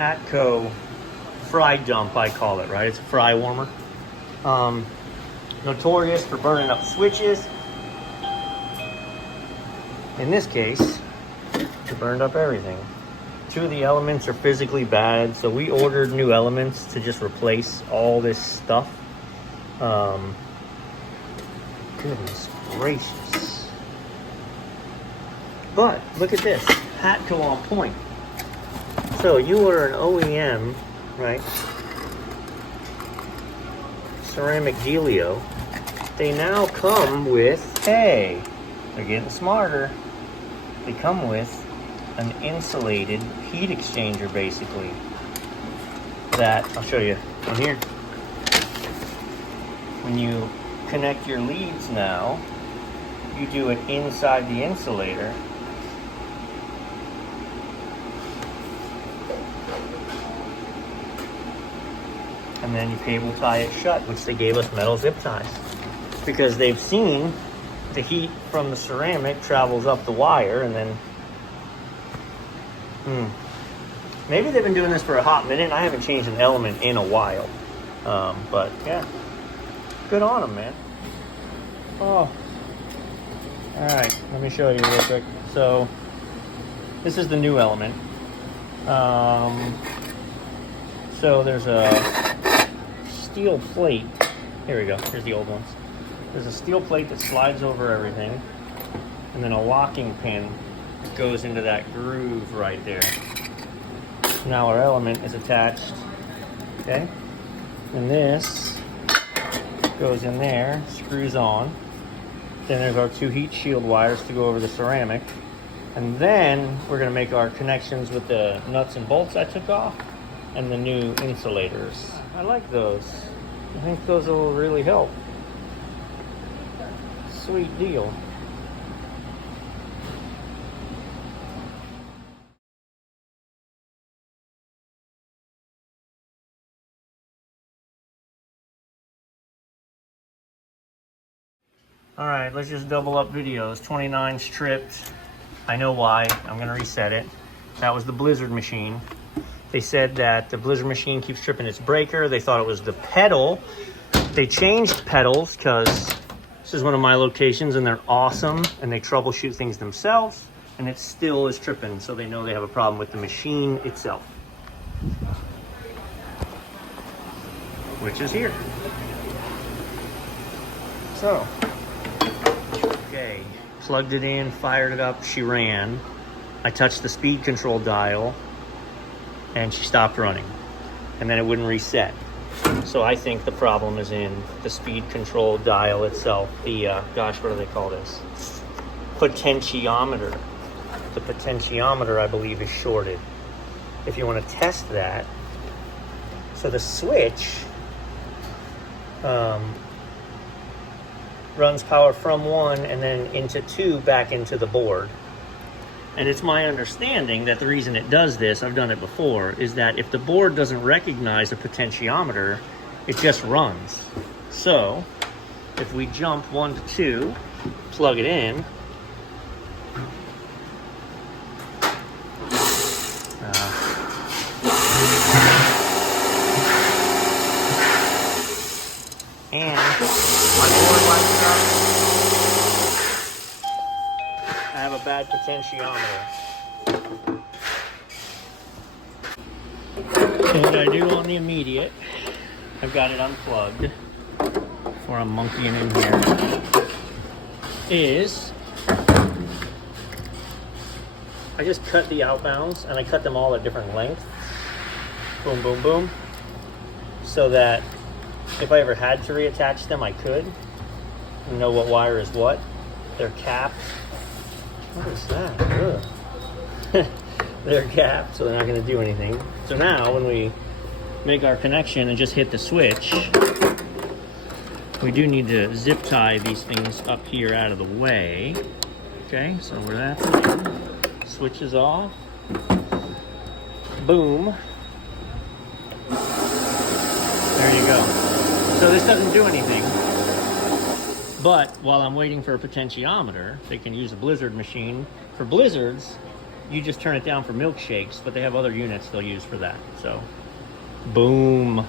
Hatco fry dump, I call it, right? It's a fry warmer. Notorious for burning up switches. In this case, it burned up everything. 2 of the elements are physically bad, so we ordered new elements to just replace all this stuff. Goodness gracious. But look at this, Hatco on point. So you order an OEM, right? Ceramic dealio. They now come with, hey, they're getting smarter. They come with an insulated heat exchanger, basically. That, I'll show you on here. When you connect your leads now, you do it inside the insulator. And then you cable tie it shut, which they gave us metal zip ties. Because they've seen the heat from the ceramic travels up the wire and then maybe they've been doing this for a hot minute. I haven't changed an element in a while. But yeah, good on them, man. Oh, all right, let me show you real quick. So this is the new element. So there's a steel plate. Here we go, here's the old ones. There's a steel plate that slides over everything, and then a locking pin goes into that groove right there. Now our element is attached, okay? And this goes in there, screws on. Then there's our 2 heat shield wires to go over the ceramic. And then we're gonna make our connections with the nuts and bolts I took off and the new insulators. I like those. I think those will really help. Sweet deal. All right, let's just double up videos. 29 stripped. I know why. I'm gonna reset it. That was the Blizzard machine. They said that the Blizzard machine keeps tripping its breaker. They thought it was the pedal. They changed pedals because this is one of my locations and they're awesome and they troubleshoot things themselves and it still is tripping. So they know they have a problem with the machine itself, which is here. So, okay, plugged it in, fired it up, she ran. I touched the speed control dial and she stopped running and then it wouldn't reset. So I think the problem is in the speed control dial itself. The, gosh, what do they call this? Potentiometer. The potentiometer, I believe, is shorted. If you want to test that, so the switch runs power from 1 and then into 2 back into the board. And it's my understanding that the reason it does this, I've done it before, is that if the board doesn't recognize a potentiometer, it just runs. So if we jump 1 to 2, plug it in, and my board lights up. I have a bad potentiometer. So what I do on the immediate, I've got it unplugged before I'm monkeying in here, is I just cut the outbounds and I cut them all at different lengths. Boom, boom, boom. So that if I ever had to reattach them, I could. And know what wire is what. They're capped. What is that? Ugh. They're capped, so they're not going to do anything. So now, when we make our connection and just hit the switch, we do need to zip tie these things up here out of the way. Okay, so where that's in, switch is off. Boom. There you go. So this doesn't do anything. But while I'm waiting for a potentiometer, they can use a Blizzard machine. For blizzards, you just turn it down for milkshakes, but they have other units they'll use for that. So, boom.